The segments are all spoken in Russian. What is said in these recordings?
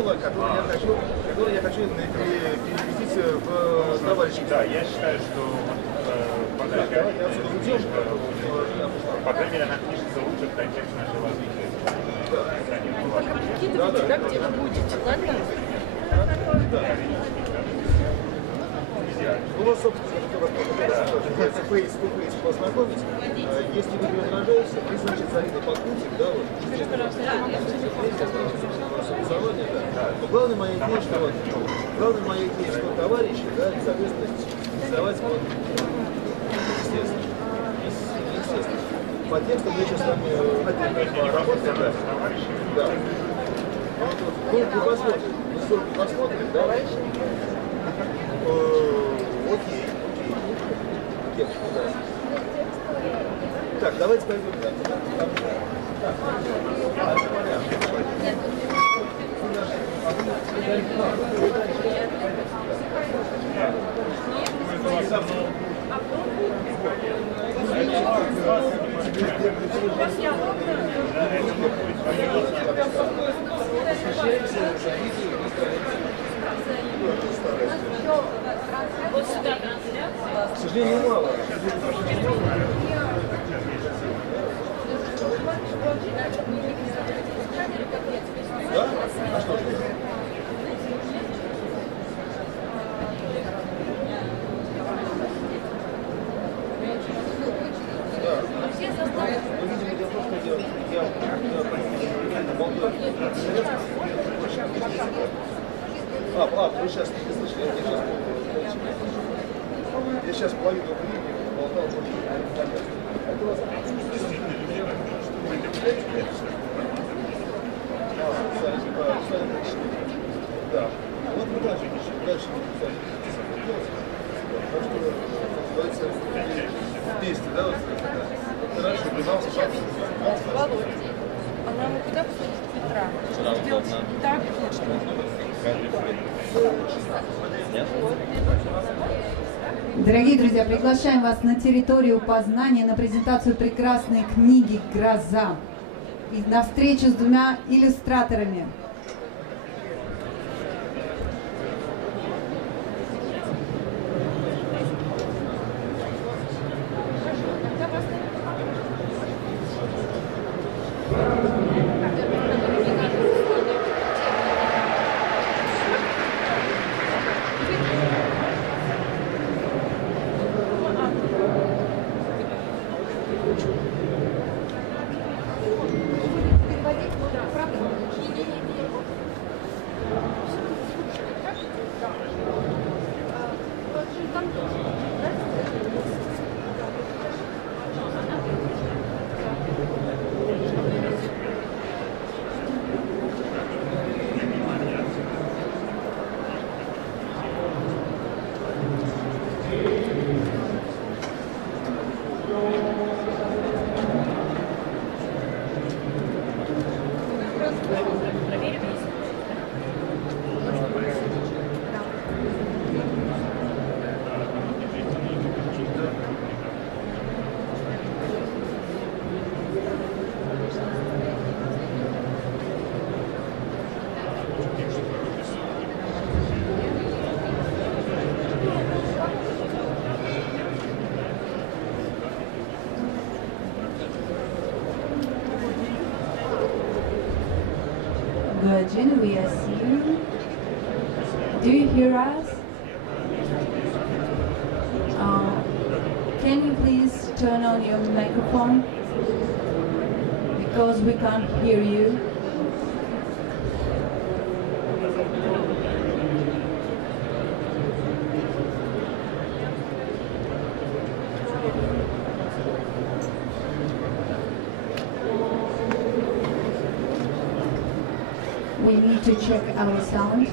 формула, которую я хочу переместить в товарищей. Да, я считаю, что по крайней мере, она пишется лучше в контексте нашего развития. Пока прикидывайте, да, где вы будете, ладно? Ну, вот, собственно, называется face-to-face познакомить. Если вы не возражаете, вы, значит, Зарина подпустим, да, вот. Но главная моя идея, что товарищи, да, и, соответственно, рисовать вот, естественно. По текстам мы сейчас с вами работаем, да. Да. Ну, мы посмотрим. Мы ссорку посмотрим, да? Окей. Текст, да. Так, давайте пойдем. К сожалению, мало. Да? А что же? Вы сейчас не слышали, я сейчас половину времени болтал больше. Да. Вот мы дальше вместе, да, вот хорошо, признался, Володя, а нам куда посадить Петра? Сделать так, что Дорогие друзья, приглашаем вас на территорию познания на презентацию прекрасной книги «Гроза» и на встречу с двумя иллюстраторами. Guoджин, we are seeing. Do you hear us? Can you please turn on your microphone? Because we can't hear you. We need to check our sound.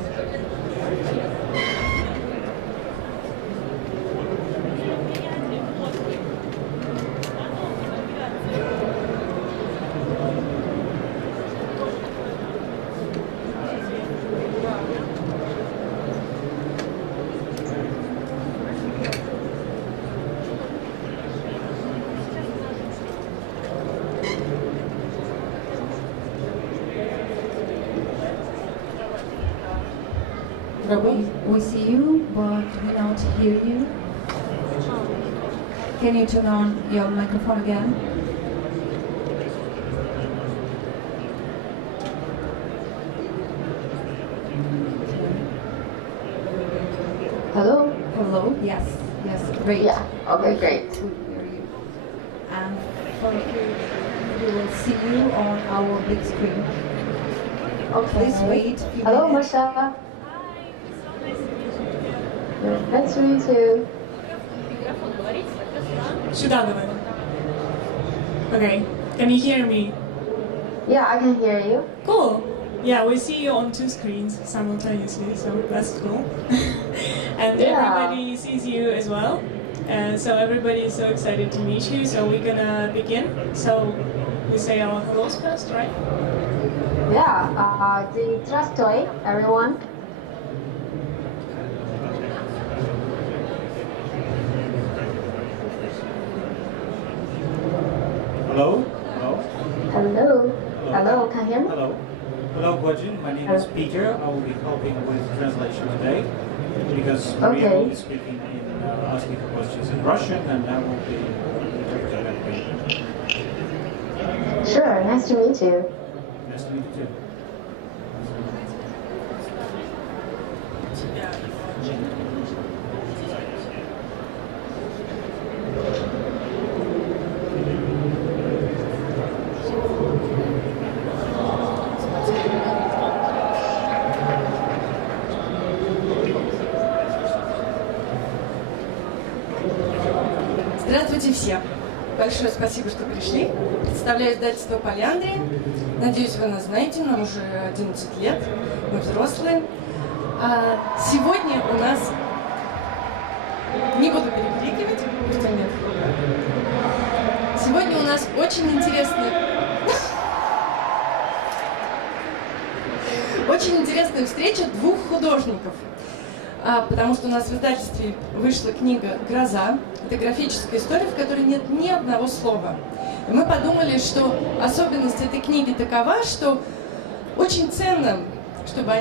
We see you, but we don't hear you. Can you turn on your microphone again? Hello? Hello? Yes. Yes. Great. Yeah. Okay, great. We hear you. And for we will see you on our big screen. Okay. Please wait a few Hello, minutes. Masha. Nice to meet you. Судовых. Okay, can you hear me? Yeah, I can hear you. Cool. Yeah, we see you on two screens simultaneously, so that's cool. And Yeah. everybody sees you as well. So everybody is so excited to meet you. So we're gonna begin. So we say our hellos first, right? Yeah, здравствуй, everyone. Hello? Hello? Hello. Hello, can you hear me? Hello. Hello, Guoджин. My name is Peter. I will be helping with translation today because Maria will be speaking in asking for questions in Russian, and I will be interpreting. Sure, nice to meet you. Nice to meet you too. Здравствуйте все! Большое спасибо, что пришли. Представляю издательство «Полиандрия». Надеюсь, вы нас знаете, нам уже 11 лет, мы взрослые. А сегодня у нас... Не буду перекрикивать, пусть он нет. Сегодня у нас очень интересная встреча двух художников. Потому что у нас в издательстве вышла книга «Гроза». Это графическая история, в которой нет ни одного слова. И мы подумали, что особенность этой книги такова, что очень ценно, чтобы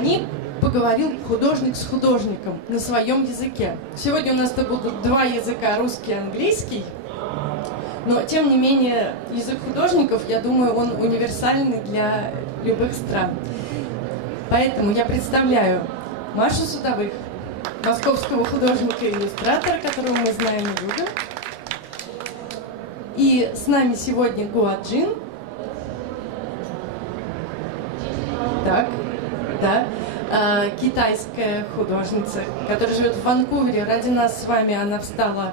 поговорил художник с художником на своем языке. Сегодня у нас это будут два языка, русский и английский. Но, тем не менее, язык художников, я думаю, он универсальный для любых стран. Поэтому я представляю Машу Судовых, московского художника и иллюстратора, которого мы знаем и любим. И с нами сегодня Гуоджин. Так, да. Китайская художница, которая живет в Ванкувере. Ради нас с вами она встала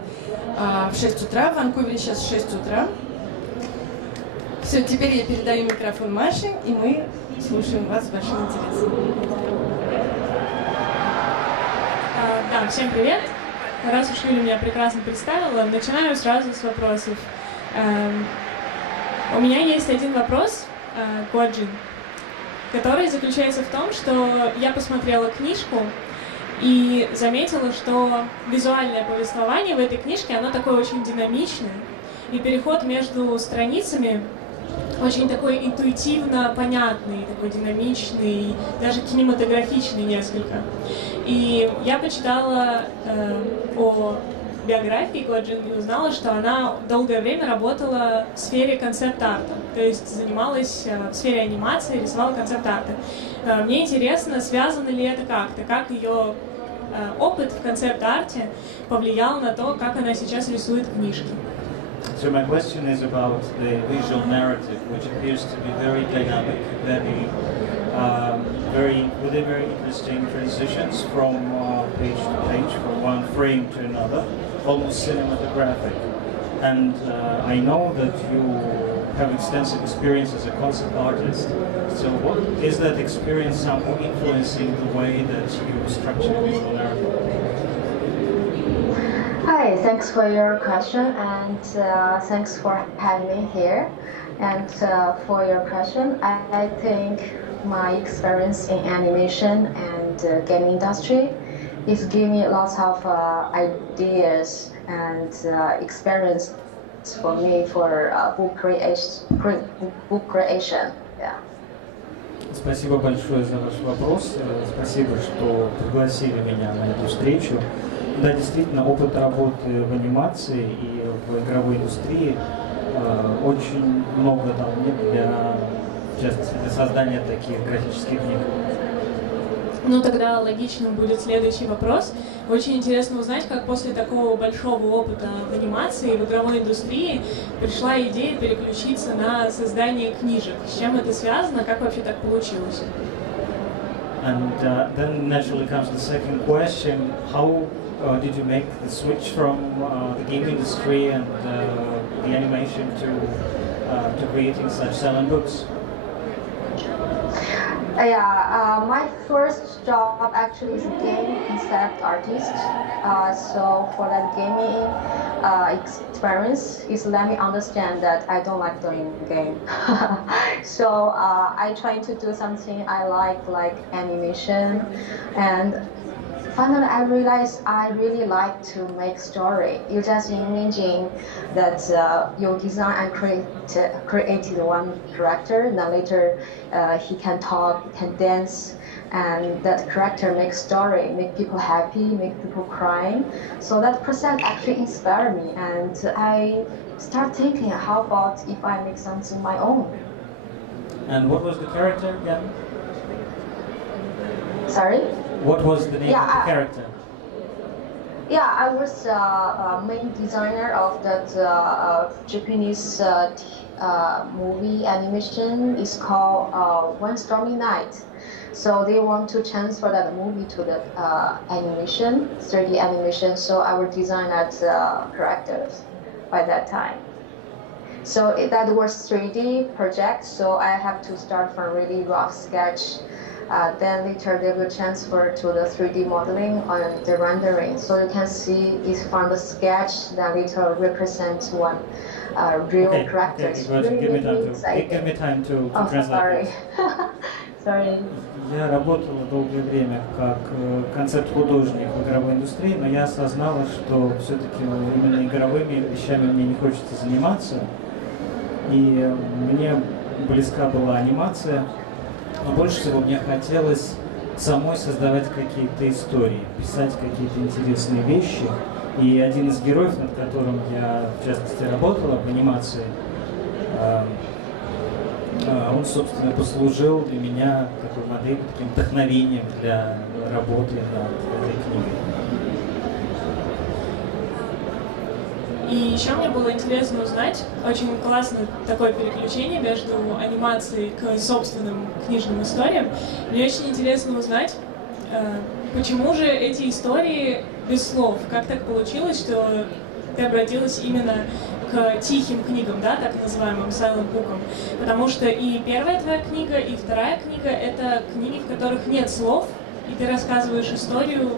в 6 утра. В Ванкувере сейчас 6 утра. Все, теперь я передаю микрофон Маше, и мы слушаем вас с большим интересом. Да, всем привет! Раз уж Юля меня прекрасно представила, начинаю сразу с вопросов. У меня есть один вопрос, Гуоджин, который заключается в том, что я посмотрела книжку и заметила, что визуальное повествование в этой книжке, оно такое очень динамичное, и переход между страницами очень такой интуитивно понятный, такой динамичный, даже кинематографичный несколько. И я почитала о биографии Гуоджин и узнала, что она долгое время работала в сфере концепт-арта, то есть занималась в сфере анимации, рисовала концепт-арты. Мне интересно, связано ли это как-то, как ее опыт в концепт-арте повлиял на то, как она сейчас рисует книжки. So my question is about the visual narrative, which appears to be very dynamic, with very interesting transitions from page to page, from one frame to another, almost cinematographic. And I know that you have extensive experience as a concept artist. So what is that experience somehow influencing the way that you structure visual narrative? Hi, thanks for your question and thanks for having me here. And for your question, I think my experience in animation and game industry is giving me lots of ideas and experience for me for book creation. Yeah. Спасибо большое за ваш вопрос. Спасибо, что пригласили меня на эту встречу. Да, действительно, опыт работы в анимации и в игровой индустрии очень много дал мне в частности, для создания таких графических книг. Ну, тогда логичным будет следующий вопрос. Очень интересно узнать, как после такого большого опыта в анимации, в игровой индустрии пришла идея переключиться на создание книжек. С чем это связано? Как вообще так получилось? And then naturally comes the second question: how did you make the switch from the game industry and the animation to creating such selling books? Yeah, my first job actually is a game concept artist. So for that gaming experience, is let me understand that I don't like doing game. So I try to do something I like animation, and finally I realized I really like to make story. You just imagine that you design and created one character, then later he can talk, can dance, and that character makes story, make people happy, make people crying. So that process actually inspired me, and I start thinking, how about if I make something my own? And what was the character again? Sorry? What was the name of the character? Yeah, I was a main designer of that Japanese movie animation. It's called One Stormy Night. So they want to transfer that movie to the animation, 3D animation. So I will design that characters by that time. So that was 3D project. So I have to start from really rough sketch. Then later they will transfer to the 3D modeling and the rendering. So you can see it's from the sketch that later represents one real character. Okay, give me time to translate. Sorry. Sorry. Я работала долгое время как концепт-художник в игровой индустрии, но я осознала, что все-таки именно игровыми вещами мне не хочется заниматься. И мне близка была анимация, но больше всего мне хотелось самой создавать какие-то истории, писать какие-то интересные вещи. И один из героев, над которым я, в частности, работала в анимации, он, собственно, послужил для меня такой моделью, таким вдохновением для работы над этой книгой. И еще мне было интересно узнать, очень классное такое переключение между анимацией к собственным книжным историям. Мне очень интересно узнать, почему же эти истории без слов? Как так получилось, что ты обратилась именно к тихим книгам, да, так называемым silent book'ам? Потому что и первая твоя книга, и вторая книга — это книги, в которых нет слов, и ты рассказываешь историю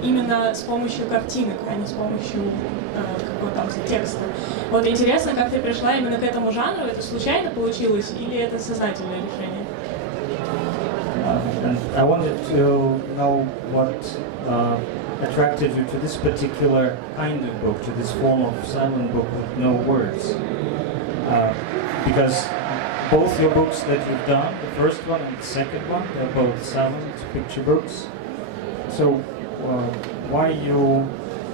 именно с помощью картинок, а не с помощью какого-то там текста. Вот интересно, как ты пришла именно к этому жанру? Это случайно получилось или это сознательное решение? I wanted to know what attracted you to this particular kind of book, to this form of silent book with no words. Because both your books that you've done, the first one and the second one, they're both silent picture books. So why you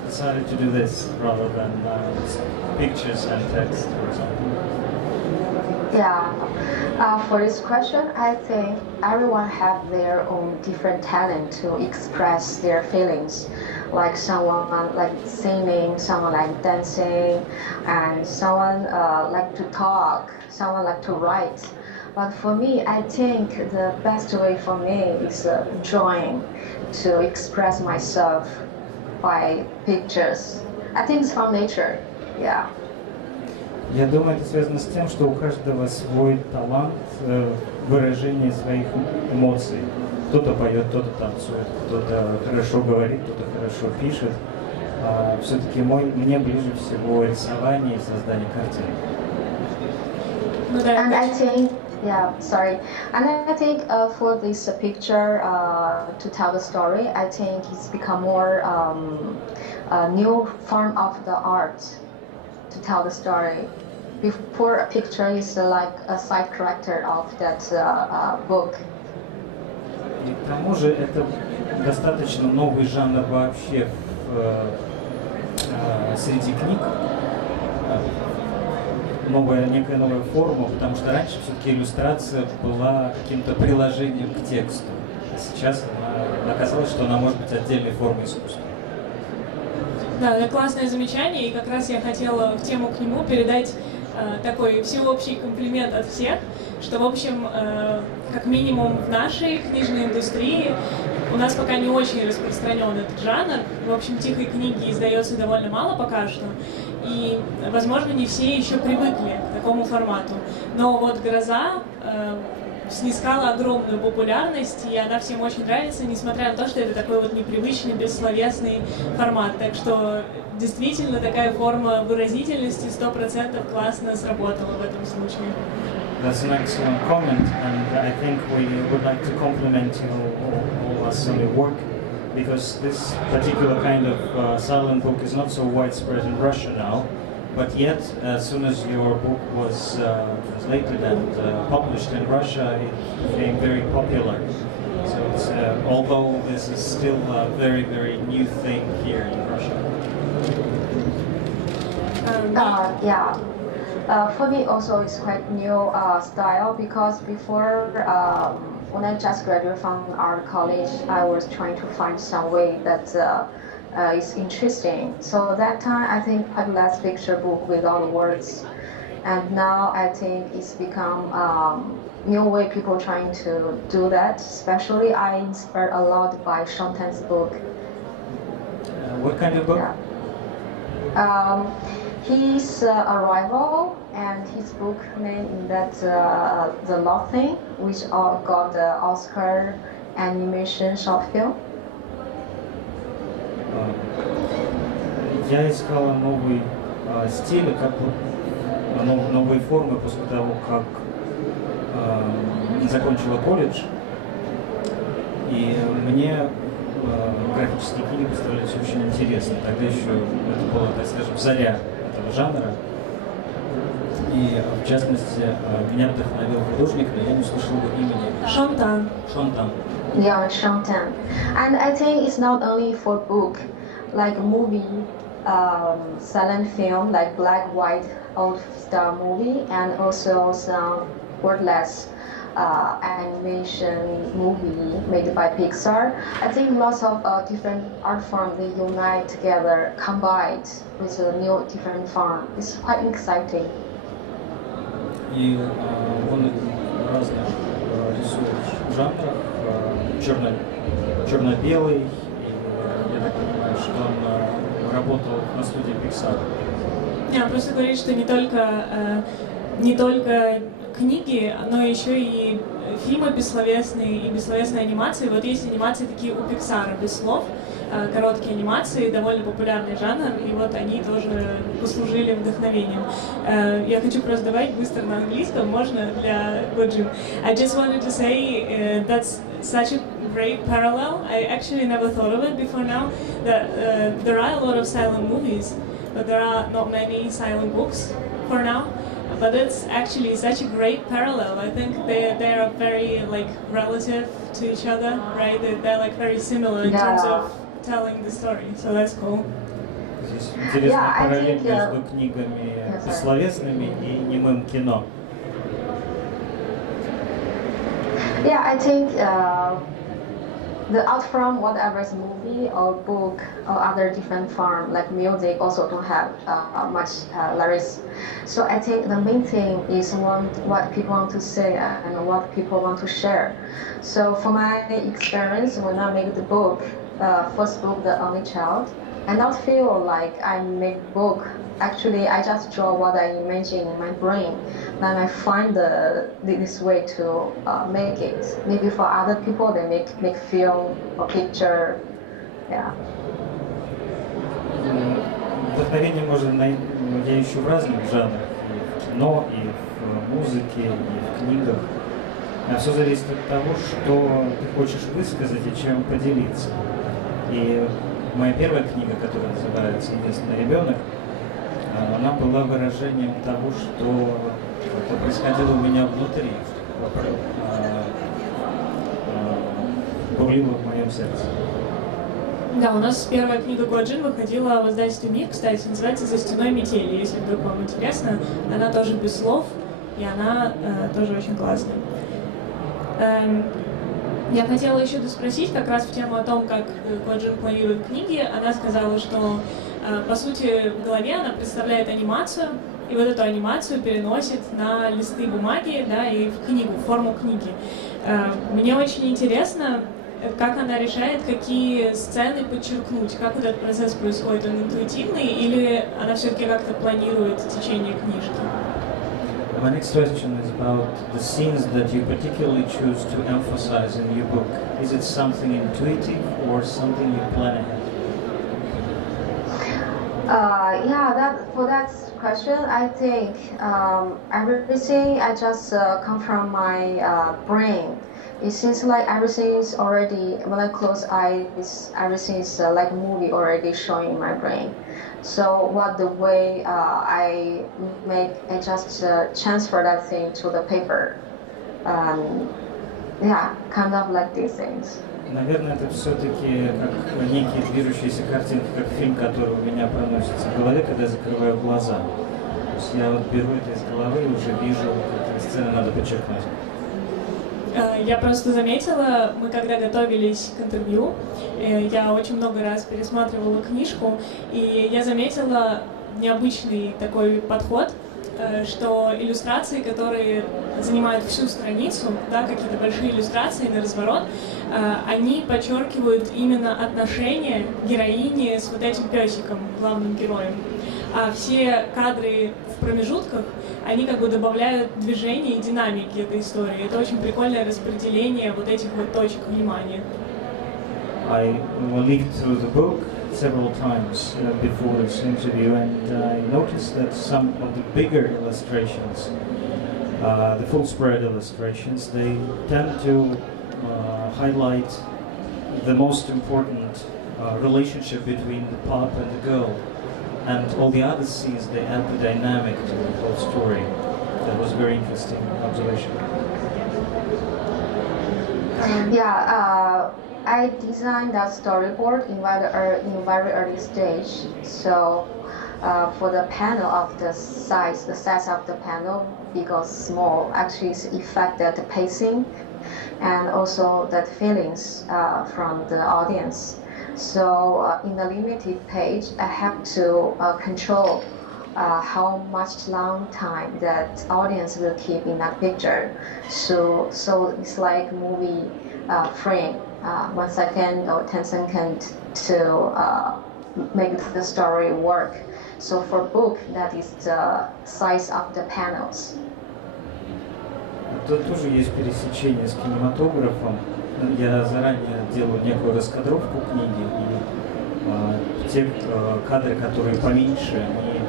decided to do this rather than pictures and text, for example? Yeah, for this question, I think everyone have their own different talent to express their feelings. Like someone like singing, someone like dancing, and someone like to talk, someone like to write. But for me, I think the best way for me is drawing, to express myself by pictures. I think it's from nature, yeah. Я думаю, это связано с тем, что у каждого свой талант выражения своих эмоций. Кто-то поет, кто-то танцует, кто-то хорошо говорит, кто-то хорошо пишет. Все-таки мне ближе всего рисование и создание картин. And I think, and I think for this picture to tell the story, I think it's become more a new form of the art to tell the story. Before a picture is like a side character of that book, И к тому же это достаточно новый жанр вообще среди книг. Некая новая форма, потому что раньше все-таки иллюстрация была каким-то приложением к тексту. А сейчас оказалось, что она может быть отдельной формой искусства. Да, это классное замечание, и как раз я хотела в тему к нему передать такой всеобщий комплимент от всех, что, в общем, как минимум в нашей книжной индустрии у нас пока не очень распространен этот жанр. В общем, тихой книги издается довольно мало пока что, и, возможно, не все еще привыкли к такому формату. Но вот «Гроза» снискала огромную популярность, и она всем очень нравится, несмотря на то, что это такой вот непривычный, бессловесный формат. Так что действительно такая форма выразительности 100% классно сработала в этом случае. That's an excellent comment, and I think we would like to compliment you all us on your work, because this particular kind of silent book is not so widespread in Russia now. But yet, as soon as your book was translated and published in Russia, it became very popular. So it's, although this is still a very, very new thing here in Russia. Yeah. For me also it's quite new style, because before when I just graduated from art college, I was trying to find some way that is interesting. So that time I think I last picture book without words, and now I think it's become new way people trying to do that. Especially I inspired a lot by Shantan's book. What kind of book? Yeah. His Arrival and his book name in that The Love Thing, which got the Oscar animation short film. Я искала новый стиль, как новые формы после того, как закончила колледж. И мне графические книги представлялись очень интересно. Тогда еще это была, так скажем, заря этого жанра. И, в частности, меня вдохновил художник, но я не услышал его имени. Шантан. Шантан. Yeah, Shantan. And I think it's not only for book, like movie, silent film, like black, white, old style movie, and also some wordless animation movie made by Pixar. I think lots of different art forms, they unite together, combined with a new different form. It's quite exciting. И он разных рисует жанров, черно-белый, и я так понимаю, что он работал на студии Pixar. Я просто говорю, что не только книги, но еще и фильмы бессловесные и бессловесные анимации. Вот есть анимации такие у Pixar без слов, короткие анимации, довольно популярный жанр, и вот они тоже послужили вдохновением. Я хочу просто добавить быстро на английском, можно для Гуоджин. I just wanted to say that's such a great parallel. I actually never thought of it before now, that there are a lot of silent movies, but there are not many silent books for now. But it's actually such a great parallel. I think they are very like relative to each other, right? They're like very similar in terms of telling the story. So that's cool. Здесь интересная параллель между книгами бессловесными и немым кино. Yeah, I think the art from whatever is movie or book or other different form like music also don't have much lyrics. So I think the main thing is what people want to say and what people want to share. So for my experience, when I make the book, first book, The Only Child, I not feel like I make book. Actually, I just draw what I imagine in my brain. Then I find this way to make it. Maybe for other people, they make film or picture. Yeah. Вдохновение я ищу в разных жанрах, и в кино, и в музыке, и в книгах. Все зависит от того, что ты хочешь высказать и чем поделиться. И моя первая книга, которая называется «Единственный ребенок», она была выражением того, что происходило у меня внутри. бурлило в моем сердце. Да, у нас первая книга Гуоджин выходила в издательстве «Мир», кстати, называется «За стеной метели», если вдруг вам интересно. Она тоже без слов, и она тоже очень классная. Я хотела еще доспросить как раз в тему о том, как Гуоджин планирует книги. Она сказала, что, по сути, в голове она представляет анимацию, и вот эту анимацию переносит на листы бумаги, да, и в книгу, в форму книги. Мне очень интересно, как она решает, какие сцены подчеркнуть, как вот этот процесс происходит, он интуитивный, или она все-таки как-то планирует течение книжки? My next question is about the scenes that you particularly choose to emphasize in your book. Is it something intuitive or something you plan ahead? For that question, I think everything I just come from my brain. It seems like everything is already, when I close eyes, everything is like movie already showing in my brain. So what the way I just transfer that thing to the paper. Kind of like these things. Наверное, это все-таки как некие движущиеся картинки, как фильм, который у меня проносится в голове, когда я закрываю глаза. То есть я вот беру это из головы и уже вижу, какие сцены надо подчеркнуть. Я просто заметила, мы когда готовились к интервью, я очень много раз пересматривала книжку, и я заметила необычный такой подход, что иллюстрации, которые занимают всю страницу, да, какие-то большие иллюстрации на разворот, они подчеркивают именно отношения героини с вот этим песиком, главным героем. А все кадры в промежутках, они как бы добавляют движения и динамики этой истории. Это очень прикольное распределение вот этих вот точек внимания. I lived through the book several times before this interview, and I noticed that some of the bigger illustrations, the full spread illustrations, they tend to highlight the most important relationship between the pop and the girl. And all the other scenes, they add the dynamic to the whole story. That was a very interesting observation. I designed that storyboard in very early stage. So for the panel of the size of the panel, big or small, actually affect the pacing and also the feelings from the audience. So in the limited page, I have to control how much long time that audience will keep in that picture. So it's like movie frame, 1 second or 10 seconds to make the story work. So for book, that is the size of the panels. Тут тоже есть пересечение с кинематографом. Я заранее делаю некую раскадровку книги, и те кадры, которые поменьше, они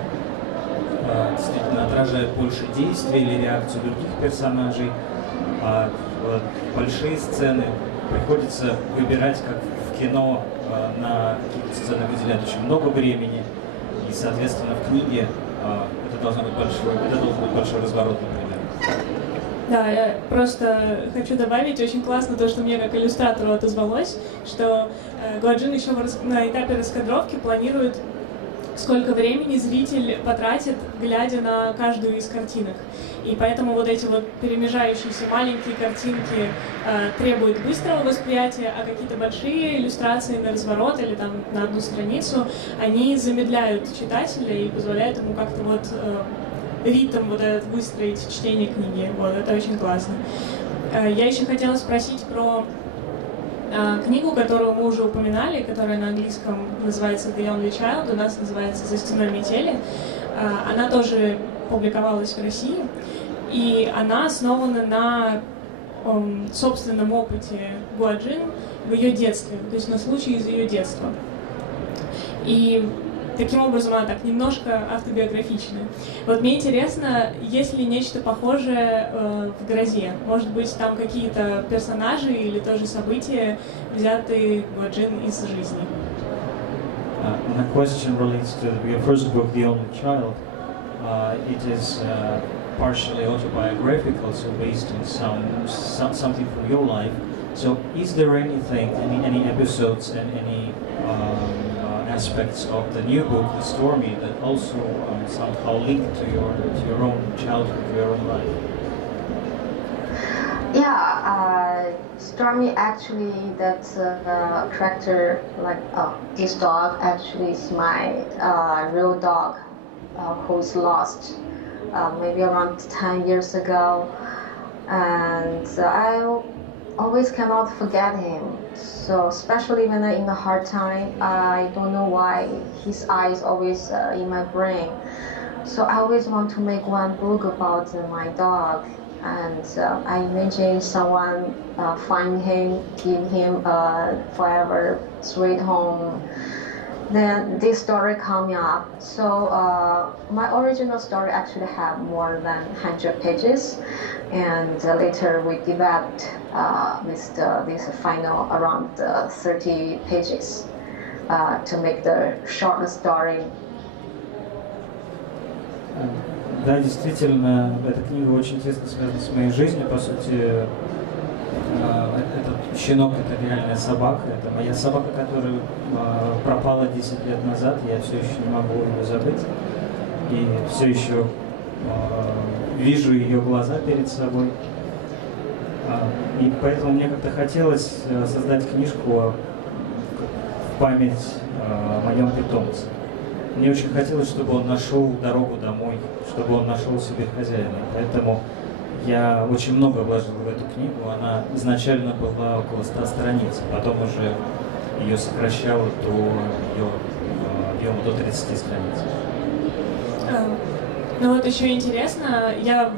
действительно отражают больше действий или реакцию других персонажей, а большие сцены приходится выбирать, как в кино, на какие-то сцены выделять очень много времени, и, соответственно, в книге это должен быть большой разворот, например. Да, я просто хочу добавить, очень классно то, что мне как иллюстратору отозвалось, что Гуоджин еще на этапе раскадровки планирует, сколько времени зритель потратит, глядя на каждую из картинок. И поэтому вот эти вот перемежающиеся маленькие картинки требуют быстрого восприятия, а какие-то большие иллюстрации на разворот или там на одну страницу, они замедляют читателя и позволяют ему как-то вот ритм вот этот выстроить чтение книги. Вот, это очень классно. Я еще хотела спросить про книгу, которую мы уже упоминали, которая на английском называется The Only Child, у нас называется «За стеной метели». Она тоже публиковалась в России, и она основана на собственном опыте Гуоджин в ее детстве, то есть на случае из ее детства. И таким образом она так немножко автобиографичная. Вот мне интересно, есть ли нечто похожее в «Грозе? Может быть, там какие-то персонажи или тоже события, взятые Гуоджин из жизни? My question relates to your first book, The Only Child. It is partially autobiographical, so based on something from your life. So is there anything, any episodes and any aspects of the new book, The Stormy, that also somehow linked to your own childhood, to your own life? Yeah, Stormy actually, that's a character, like this dog actually is my real dog who's lost maybe around 10 years ago, and I always cannot forget him. So especially when I'm in a hard time, I don't know why his eyes always in my brain. So I always want to make one book about my dog. And I imagine someone find him, give him a forever sweet home. Then this story coming up. So my original story actually have more than 100 pages, and later we developed with this final around 30 pages to make the short story. Да, действительно, эта книга очень тесно связана с моей жизнью. По сути, этот щенок — это реальная собака. Это моя собака, которая пропала 10 лет назад. Я все еще не могу ее забыть. И все еще вижу ее глаза перед собой. И поэтому мне как-то хотелось создать книжку в память о моем питомце. Мне очень хотелось, чтобы он нашел дорогу домой, чтобы он нашел себе хозяина. Поэтому я очень много вложил в эту книгу. Она изначально была около 100 страниц, потом уже ее сокращало до ее объема до 30 страниц. Ну вот еще интересно, я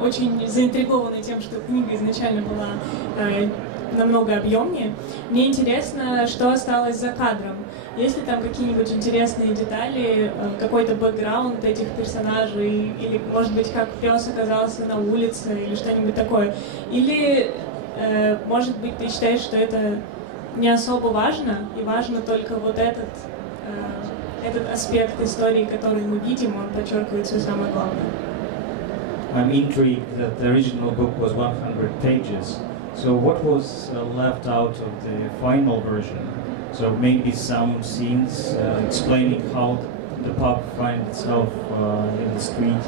очень заинтригована тем, что книга изначально была намного объемнее. Мне интересно, что осталось за кадром. Есть ли там какие-нибудь интересные детали, какой-то бэкграунд этих персонажей, или, может быть, как пес оказался на улице, или что-нибудь такое? Или, может быть, ты считаешь, что это не особо важно, и важно только вот этот аспект истории, который мы видим, он подчеркивает все самое главное? I'm intrigued that the original book was 100 pages. So what was left out of the final version? So maybe some scenes explaining how the pup finds itself in the street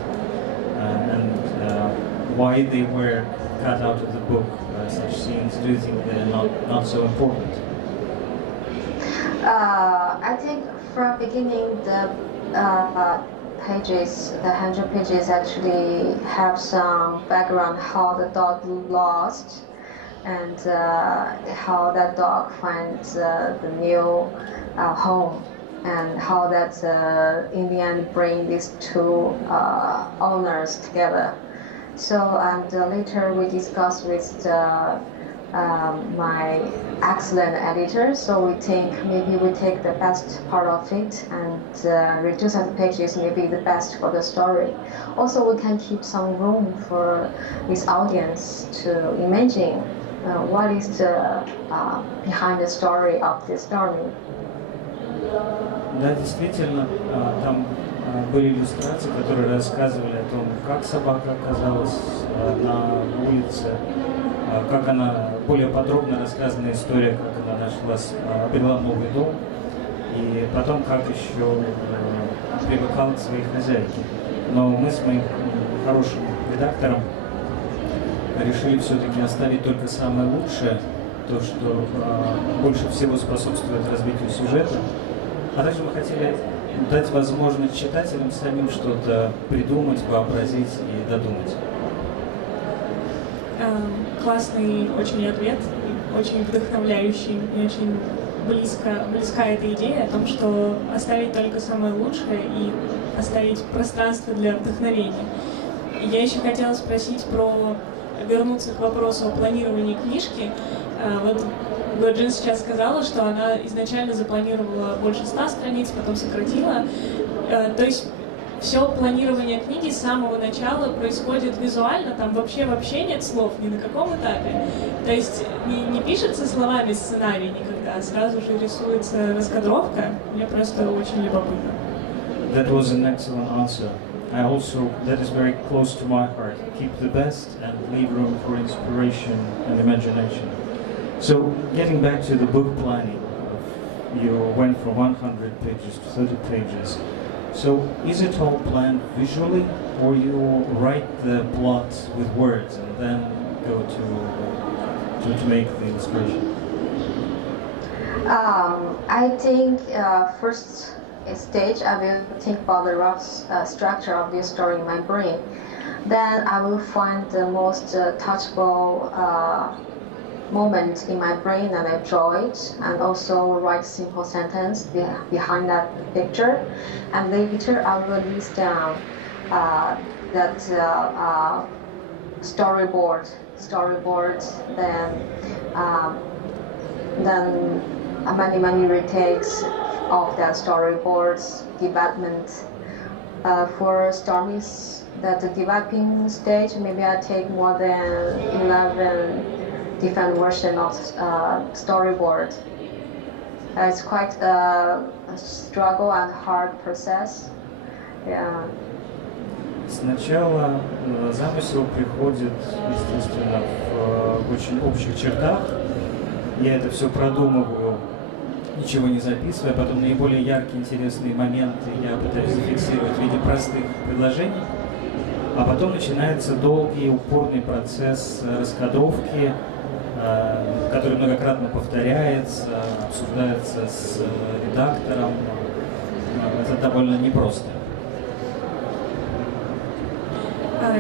and why they were cut out of the book. Such scenes, do you think they're not so important? I think from beginning the pages, the 100 pages actually have some background how the dog lost. And how that dog finds the new home, and how that in the end bring these two owners together. So and later we discussed with my excellent editor. So we think maybe we take the best part of it and reduce the pages, maybe the best for the story. Also, we can keep some room for this audience to imagine. What is the behind the story of this story? Да, действительно, там были иллюстрации, которые рассказывали о том, как собака оказалась на улице, как она, более подробно рассказана история, как она нашла, обрела новый дом, и потом как еще привыкала к своей хозяйке. Но мы с моим хорошим редактором решили все-таки оставить только самое лучшее, то, что больше всего способствует развитию сюжета. А также мы хотели дать возможность читателям самим что-то придумать, вообразить и додумать. Классный очень ответ, очень вдохновляющий, и очень близка эта идея о том, что оставить только самое лучшее и оставить пространство для вдохновения. Я еще хотела спросить вернуться к вопросу о планировании книжки. Вот Гуоджин сейчас сказала, что она изначально запланировала больше 100 страниц, потом сократила. То есть все планирование книги с самого начала происходит визуально, там вообще нет слов ни на каком этапе. То есть не пишется словами сценарий никогда, а сразу же рисуется раскадровка. Мне просто очень любопытно. That was an excellent answer. I also, that is very close to my heart. Keep the best and leave room for inspiration and imagination. So, getting back to the book planning, you went from 100 pages to 30 pages. So, is it all planned visually, or you write the plot with words and then go to make the illustration? I think first stage I will think about the rough structure of the story in my brain. Then I will find the most touchable moment in my brain and I draw it, and also write simple sentence behind that picture. And later I will list down that storyboard. Then many retakes of that storyboard's development. For stories that the developing stage, maybe I take more than 11 different versions of storyboard. It's quite a struggle and hard process. Yeah. Сначала замысел приходит, естественно, в очень общих чертах. Я это все продумываю, ничего не записывая, потом наиболее яркие, интересные моменты я пытаюсь зафиксировать в виде простых предложений, а потом начинается долгий, упорный процесс раскадровки, который многократно повторяется, обсуждается с редактором. Это довольно непросто.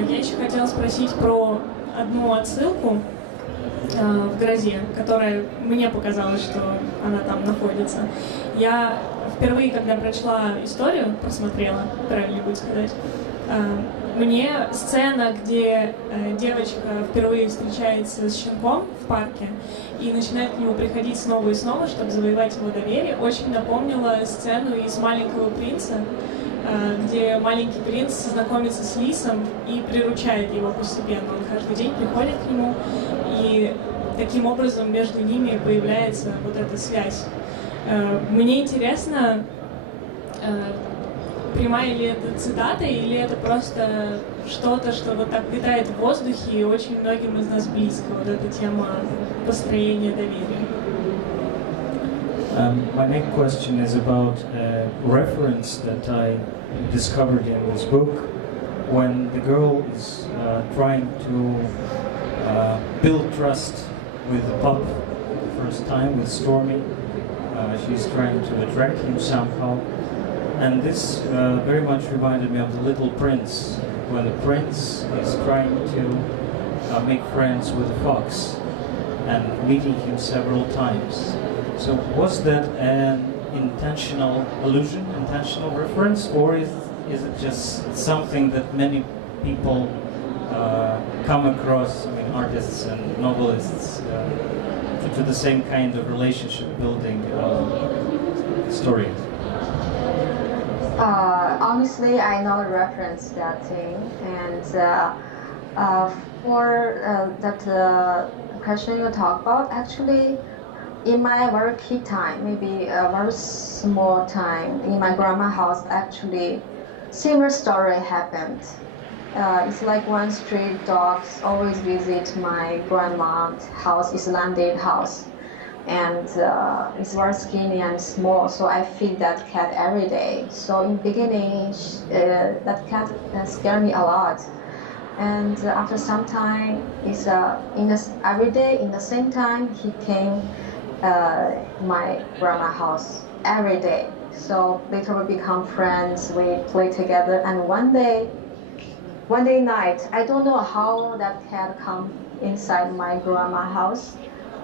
Я еще хотела спросить про одну отсылку в «Грозе», которая мне показалось, что она там находится. Я впервые, когда прочла историю, просмотрела, правильно будет сказать, мне сцена, где девочка впервые встречается с щенком в парке и начинает к нему приходить снова и снова, чтобы завоевать его доверие, очень напомнила сцену из «Маленького принца», где маленький принц знакомится с лисом и приручает его постепенно. Он каждый день приходит к нему, и таким образом между ними появляется вот эта связь. Мне интересно, прямая ли это цитата, или это просто что-то, что вот так витает в воздухе, и очень многим из нас близко, вот эта тема построения доверия. My next question is about a reference that I discovered in this book when the girl is trying to build trust with the pup the first time, with Stormy. She's trying to attract him somehow. And this very much reminded me of The Little Prince, when the prince is trying to make friends with the fox and meeting him several times. So was that an intentional allusion, intentional reference, or is it just something that many people come across, I mean, artists and novelists, to the same kind of relationship building story? Honestly, I not reference that thing, and for that question you talk about, actually, in my very kid time, maybe a very small time, in my grandma's house, actually, similar story happened. It's like one street dog always visit my grandma's house, Icelandic house, and it's very skinny and small, so I feed that cat every day. So in the beginning, that cat scared me a lot. And after some time, every day in the same time, he came my grandma's house every day. So later we become friends, we play together, and one day night, I don't know how that cat come inside my grandma's house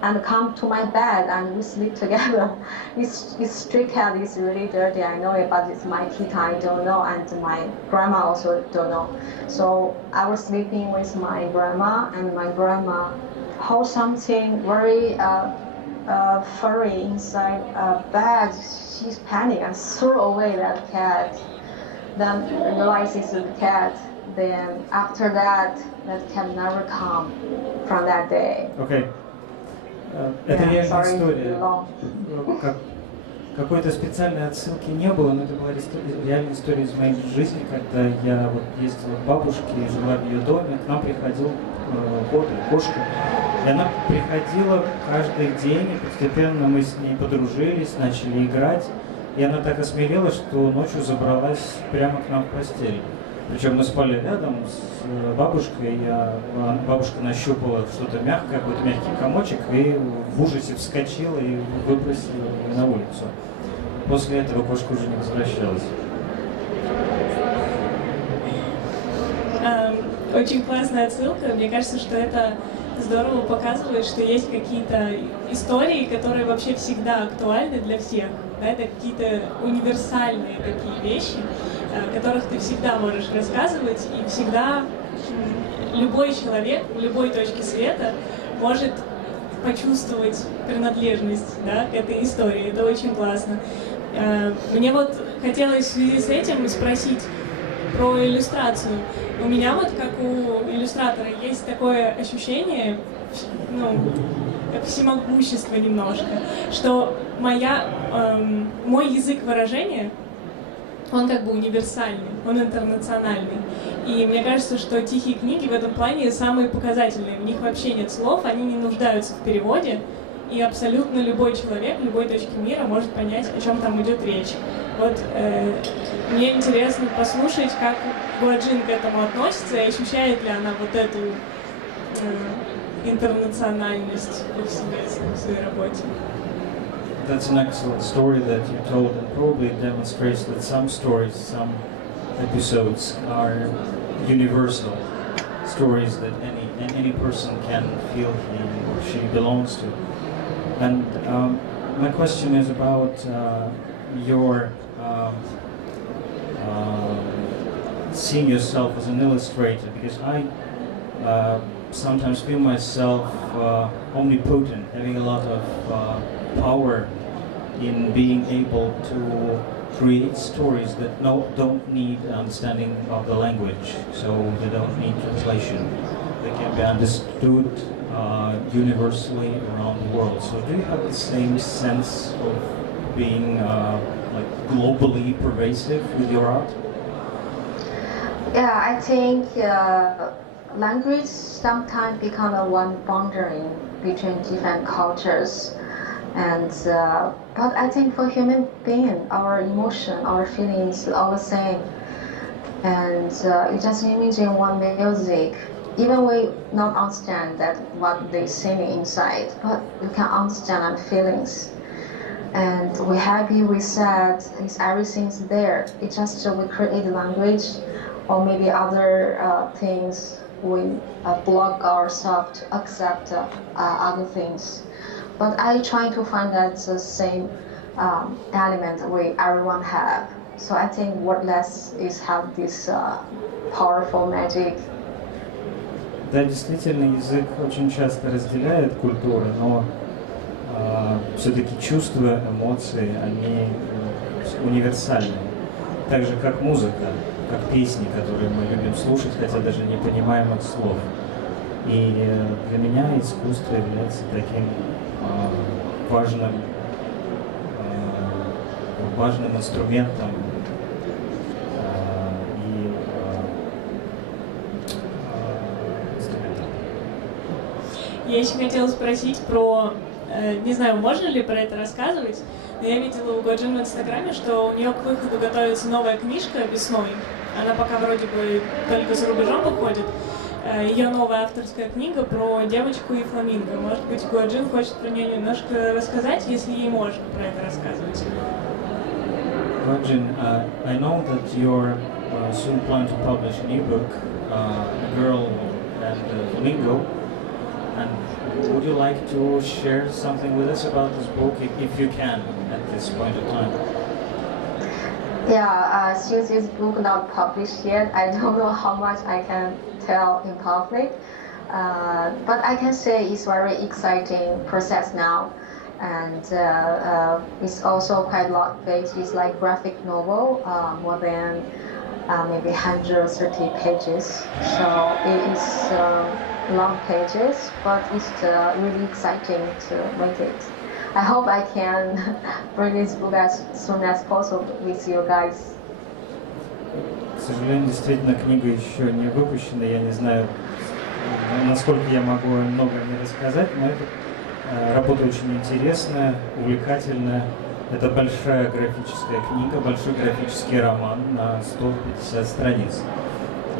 and come to my bed and we sleep together. This street cat is really dirty, I know it, but it's my kid, I don't know, and my grandma also don't know. So I was sleeping with my grandma, and my grandma hold something very furry inside a bag. She's panicked and threw away that cat. Then realized it's a cat. Then after that, that cat never come from that day. Okay. Это реальная история. Какой-то специальной отсылки не было, но это была реальная история из моей жизни, когда я вот ездила к бабушке и жила в ее доме. К нам приходил кот или кошка. И она приходила каждый день, и постепенно мы с ней подружились, начали играть. И она так осмелела, что ночью забралась прямо к нам в постель. Причем мы спали рядом с бабушкой, бабушка нащупала что-то мягкое, какой-то мягкий комочек, и в ужасе вскочила и выбросила его на улицу. После этого кошка уже не возвращалась. Очень классная отсылка. Мне кажется, что это здорово показывает, что есть какие-то истории, которые вообще всегда актуальны для всех. Да? Это какие-то универсальные такие вещи, о которых ты всегда можешь рассказывать, и всегда любой человек в любой точке света может почувствовать принадлежность, да, к этой истории. Это очень классно. Мне вот хотелось в связи с этим спросить про иллюстрацию. У меня вот, как у иллюстратора, есть такое ощущение, ну, как всемогущество немножко, что мой язык выражения, он как бы универсальный, он интернациональный. И мне кажется, что тихие книги в этом плане самые показательные. В них вообще нет слов, они не нуждаются в переводе, и абсолютно любой человек в любой точке мира может понять, о чем там идет речь. Вот мне интересно послушать, как Гуоджин к этому относится, и ощущает ли она вот эту интернациональность в своей работе. That's an excellent story that you told, and probably demonstrates that some stories, some episodes are universal stories that any person can feel he or she belongs to. And my question is about your seeing yourself as an illustrator, because I sometimes feel myself omnipotent, having a lot of power in being able to create stories that don't need understanding of the language, so they don't need translation. They can be understood universally around the world. So do you have the same sense of being like globally pervasive with your art? Yeah, I think language sometimes become a one boundary between different cultures. And but I think for human being, our emotion, our feelings are all the same. And you just imagine one music, even we not understand that what they sing inside, but you can understand our feelings. And we happy, we sad, everything's there. It's just we create language, or maybe other things. We block ourselves to accept other things. But I try to find that the same element we everyone have. So I think wordless is have this powerful magic. Да, действительно, язык очень часто разделяет культуры, но все-таки чувства, эмоции, они универсальны. Так же, как музыка, как песни, которые мы любим слушать, хотя даже не понимаем их слов. И для меня искусство является таким важным инструментом Я еще хотела спросить про, не знаю, можно ли про это рассказывать, но я видела у Гуоджин в Инстаграме, что у нее к выходу готовится новая книжка весной. Она пока вроде бы только за рубежом выходит. Ее новая авторская книга про девочку и фламинго. Может быть, Гуоджин хочет про нее немножко рассказать, если ей можно про это рассказывать. Gуоджин, I know that you're soon plan to publish an ebook, A Girl and a Flamingo. And would you like to share something with us about this book, if you can, at this point of time? Yeah, since this book not published yet, I don't know how much I can tell in public. But I can say it's very exciting process now, and it's also quite a lot of pages, like graphic novel, more than maybe 130 pages. So it is long pages, but it's really exciting to make it. I hope I can bring this book as soon as possible with you guys. К сожалению, действительно, книга еще не выпущена. Я не знаю, насколько я могу много не рассказать, но это работа очень интересная, увлекательная. Это большая графическая книга, большой графический роман на 150 страниц.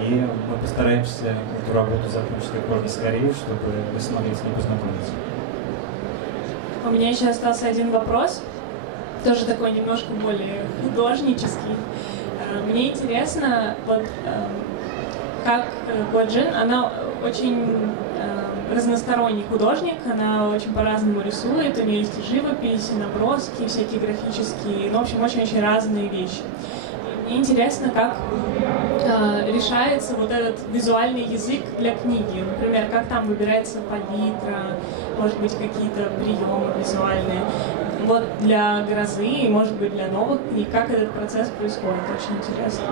И мы постараемся эту работу закончить как можно скорее, чтобы вы смогли с ней познакомиться. У меня еще остался один вопрос, тоже такой немножко более художнический. Мне интересно, вот как Гуоджин, она очень разносторонний художник, она очень по-разному рисует, у нее есть и живопись, и наброски, всякие графические, ну, в общем, очень-очень разные вещи. И мне интересно, как решается вот этот визуальный язык для книги. Например, как там выбирается палитра, может быть, какие-то приемы визуальные. Вот для «Грозы» и, может быть, для новых книг, как этот процесс происходит, очень интересно.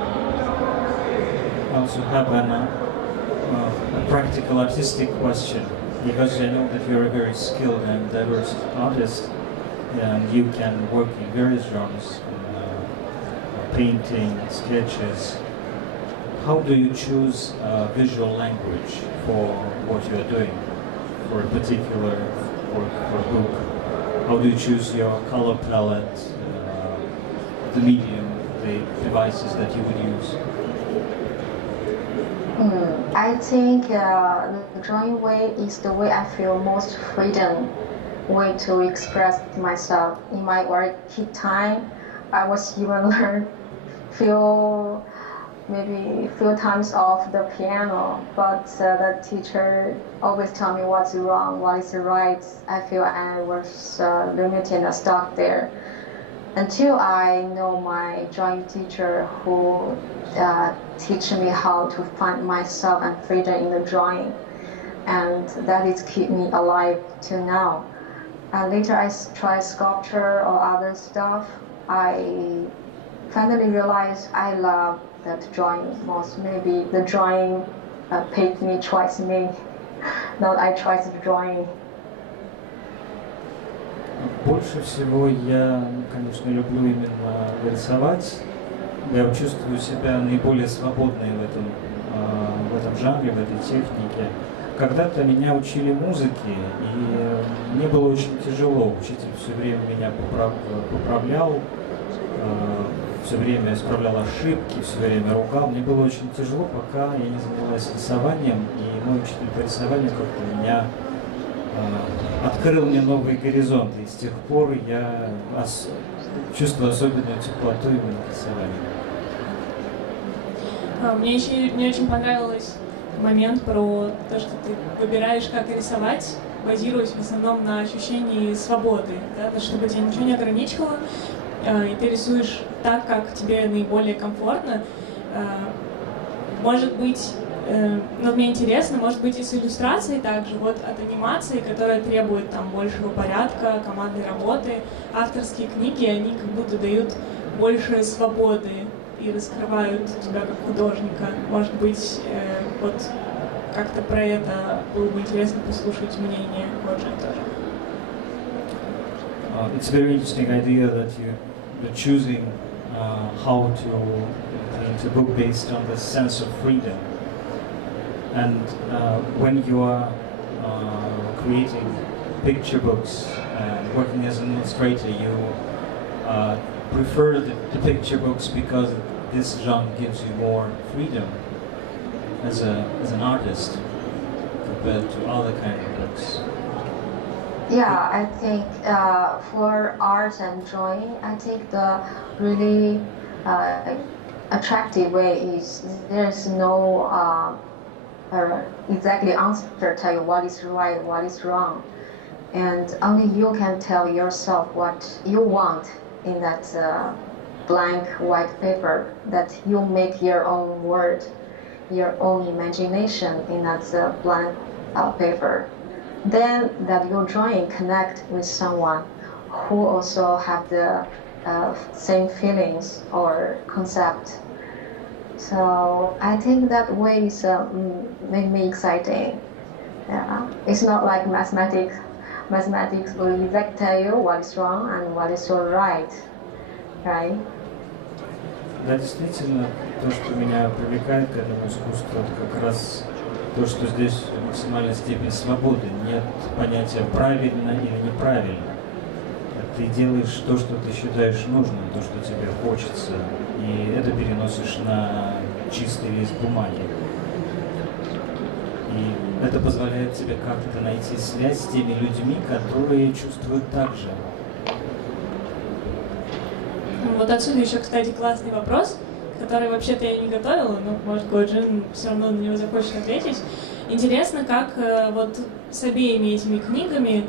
Also have a practical artistic question, because I know that you're a very skilled and diverse artist, and you can work in various genres, painting, sketches. How do you choose visual language for what you're doing, for a particular work or book? How do you choose your color palette, the medium, the devices that you would use? I think the drawing way is the way I feel most freedom, way to express myself. In my working time, I was even learn maybe few times off the piano, but the teacher always tell me what's wrong, what is right. I feel I was limited and stuck there. Until I know my drawing teacher who teach me how to find myself and freedom in the drawing, and that is keep me alive till now. Later I try sculpture or other stuff. I finally realized I love that drawing most. Maybe the drawing picked me twice me, not I tried the drawing. Больше всего я, конечно, люблю именно рисовать. Я чувствую себя наиболее свободной в этом жанре, в этой технике. Когда-то меня учили музыке, и мне было очень тяжело. Учитель все время меня поправлял, все время исправлял ошибки, все время ругал. Мне было очень тяжело, пока я не занялась рисованием, и мой учитель по рисованию как-то меня открыл мне новые горизонты, и с тех пор я чувствую особенную теплоту именно рисования. Мне очень понравился момент про то, что ты выбираешь, как рисовать, базируясь в основном на ощущении свободы, да, чтобы тебя ничего не ограничивало, и ты рисуешь так, как тебе наиболее комфортно. Может быть, но мне интересно, может быть, и с иллюстрацией также, вот от анимации, которая требует там большего порядка, командной работы, авторские книги, они как будто дают больше свободы и раскрывают тебя как художника. Может быть, вот как-то про это было бы интересно послушать мнение Гуоджин тоже. It's a very interesting idea that you're choosing how to paint a book based on the sense of freedom. And when you are creating picture books and working as an illustrator, you prefer the picture books because this genre gives you more freedom as an artist compared to other kind of books. Yeah, I think for art and drawing, I think the really attractive way is there's no exactly answer tell you what is right, what is wrong, and only you can tell yourself what you want in that blank white paper, that you make your own word, your own imagination in that blank paper. Then that your drawing connect with someone who also have the same feelings or concept. So I think that way is make me exciting. Yeah. It's not like mathematics. Mathematics will exactly tell you what is wrong and what is right, right? Да, действительно, то, что меня привлекает к этому искусству, это как раз то, что здесь максимальная степень свободы, нет понятия правильно или неправильно. Ты делаешь то, что ты считаешь нужным, то, что тебе хочется, и это переносишь на чистый лист бумаги. И это позволяет тебе как-то найти связь с теми людьми, которые чувствуют так же. Вот отсюда еще, кстати, классный вопрос, который вообще-то я не готовила, но, может, Гуоджин все равно на него захочет ответить. Интересно, как вот с обеими этими книгами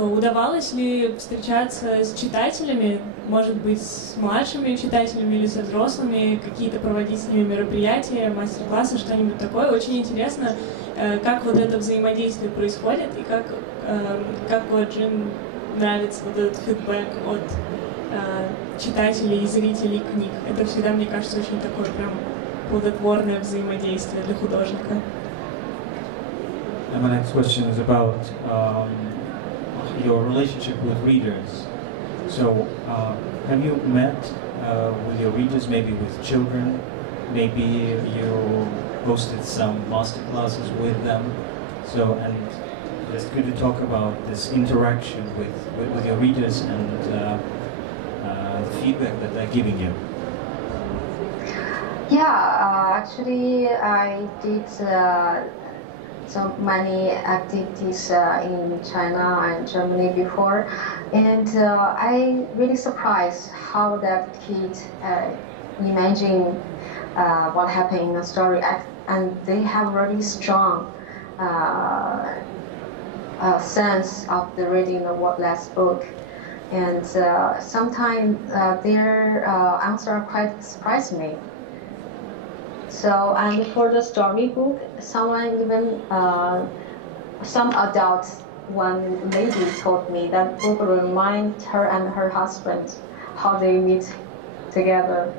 удавалось ли встречаться с читателями, может быть, с младшими читателями или со взрослыми, какие-то проводить с ними мероприятия, мастер-классы, что-нибудь такое. Очень интересно, как вот это взаимодействие происходит и как Гуоджин нравится вот этот фидбэк от читателей и зрителей книг. Это всегда, мне кажется, очень такое прям плодотворное взаимодействие для художника. And my next question is about your relationship with readers. So, have you met with your readers, maybe with children? Maybe you hosted some master classes with them. So, and just could you talk about this interaction with your readers and the feedback that they're giving you? Yeah, actually, I did so many activities in China and Germany before, and I really surprised how that kid imagine what happened in the story, and they have really strong sense of the reading the last book, and sometimes their answer quite surprised me. So, and for the storybook, someone even, some adults, one lady told me that book reminds her and her husband how they meet together.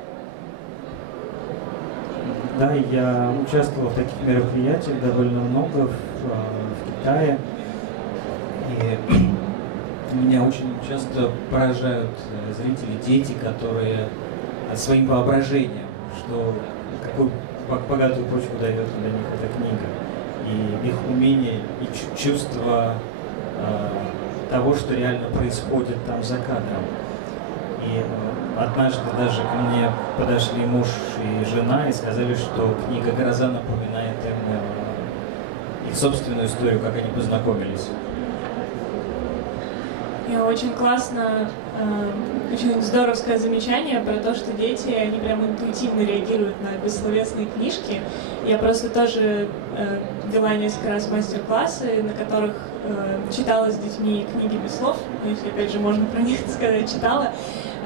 Да, я участвовал в таких мероприятиях довольно много в Китае. И меня очень часто поражают зрители, дети, которые своим воображением, что какую богатую почву дает для них эта книга. И их умение и чувство того, что реально происходит там за кадром. И однажды даже ко мне подошли муж и жена и сказали, что книга «Гроза» напоминает им их собственную историю, как они познакомились. И очень классно, очень здоровское замечание про то, что дети, они прям интуитивно реагируют на бессловесные книжки. Я просто тоже вела несколько раз мастер-классы, на которых читала с детьми книги без слов, если опять же можно про них сказать, читала.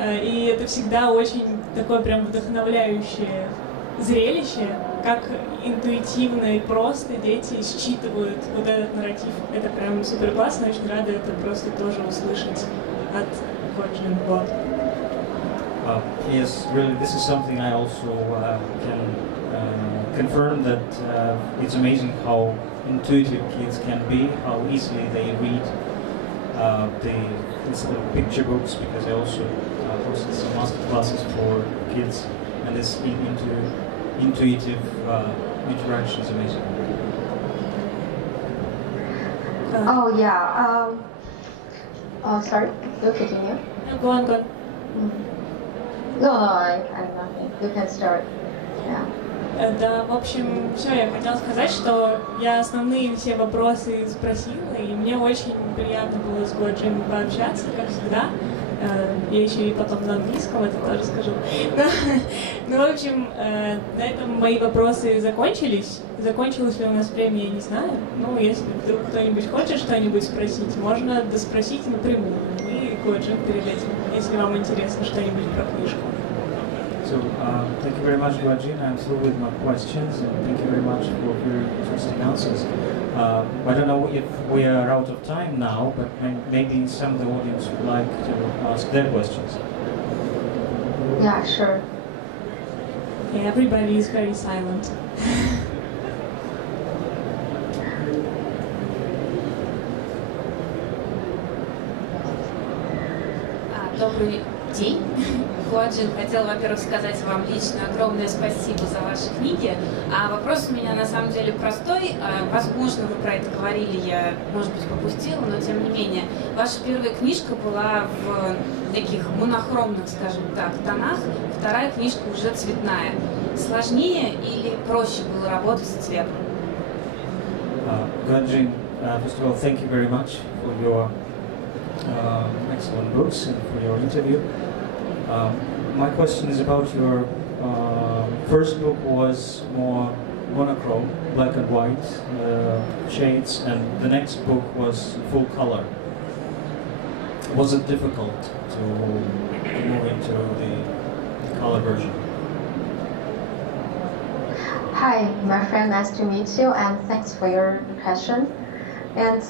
И это всегда очень такое прям вдохновляющее зрелище, как интуитивно и просто дети считывают вот этот нарратив. Это прям супер классно, очень рада это просто тоже услышать от Гуоджин. Yes, really, this is something I also can confirm that it's amazing how intuitive kids can be, how easily they read the picture books, because I also hosted some master classes for kids, and this intuitive interaction is amazing. Oh yeah. Sorry. You continue. Go on. No, I'm nothing. You can start. Yeah. Да, в общем, все, я хотела сказать, что я основные все вопросы спросила, и мне очень приятно было с Гуоджин пообщаться, как всегда. Я еще и потом на английском это тоже скажу. Ну, в общем, на этом мои вопросы закончились. Закончилось ли у нас время, я не знаю. Ну, если вдруг кто-нибудь хочет что-нибудь спросить, можно доспросить напрямую. И Гуоджин перед этим, если вам интересно что-нибудь про книжку. So, thank you very much, Guoджин. I'm through with my questions, and thank you very much for your interesting answers. I don't know if we are out of time now, but maybe some of the audience would like to ask their questions. Yeah, sure. Yeah, everybody is very silent. Добрый день. Гуоджин, хотела, во-первых, сказать вам лично огромное спасибо за ваши книги. А вопрос у меня на самом деле простой. Возможно, вы про это говорили, я, может быть, пропустила, но тем не менее. Ваша первая книжка была в таких монохромных, скажем так, тонах. Вторая книжка уже цветная. Сложнее или проще было работать с цветом? Гуоджин, first of all, thank you very much for your excellent books and for your interview. My question is about your first book was more monochrome, black and white shades, and the next book was full color. Was it difficult to move into the color version? Hi, my friend, nice to meet you, and thanks for your question. And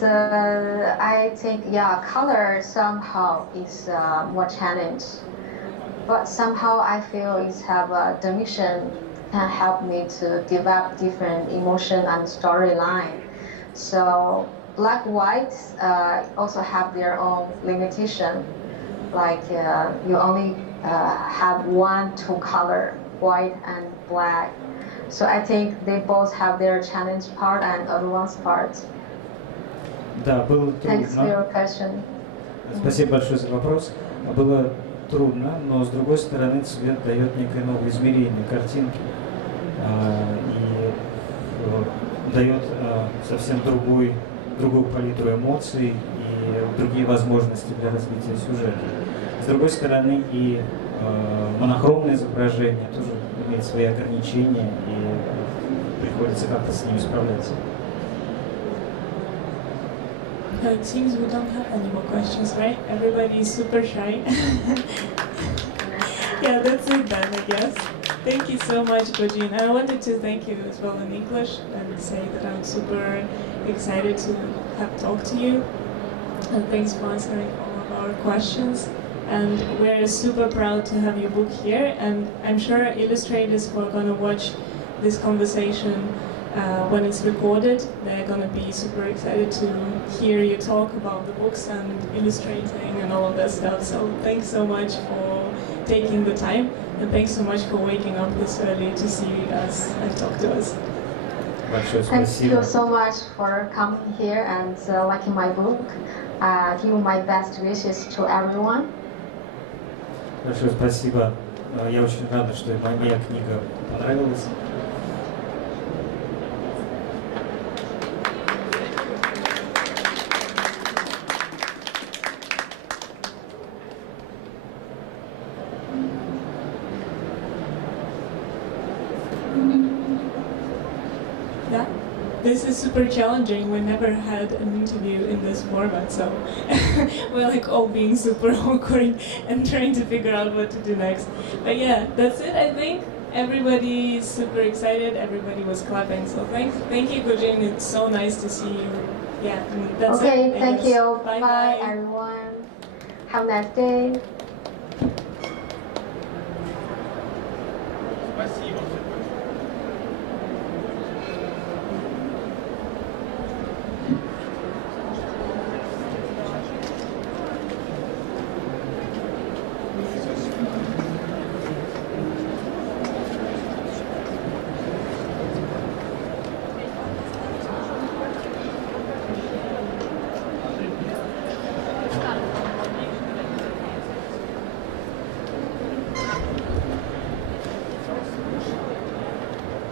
I think, yeah, color somehow is more challenge, but somehow I feel it's have the mission can help me to develop different emotion and storyline. So black white also have their own limitation, like you only have one, two color, white and black. So I think they both have their challenge part and advanced part. Да, было Thanks for your трудно. question. Спасибо большое за вопрос. Было трудно, но с другой стороны цвет дает некое новое измерение картинки и дает совсем другую палитру эмоций и другие возможности для развития сюжета. С другой стороны и монохромное изображение тоже имеет свои ограничения и приходится как-то с ними справляться. It seems we don't have any more questions, right? Everybody is super shy. Yeah, that's it then, I guess. Thank you so much, Guoджин. I wanted to thank you as well in English and say that I'm super excited to have talked to you. And thanks for answering all of our questions. And we're super proud to have your book here. And I'm sure illustrators who are going to watch this conversation when it's recorded, they're going to be super excited to hear you talk about the books and illustrating and all of that stuff. So thanks so much for taking the time, and thanks so much for waking up this early to see us and talk to us. Thank you so much for coming here and liking my book. Give my best wishes to everyone. Большое спасибо. Я очень рада, что моя книга понравилась. Yeah, this is super challenging. We never had an interview in this format, so we're like all being super awkward and trying to figure out what to do next. But yeah, that's it. I think everybody is super excited. Everybody was clapping. So thank you, Guoджин. It's so nice to see you. Yeah, that's it. Okay, thank you. Bye, Bye, everyone. Have a nice day. Спасибо.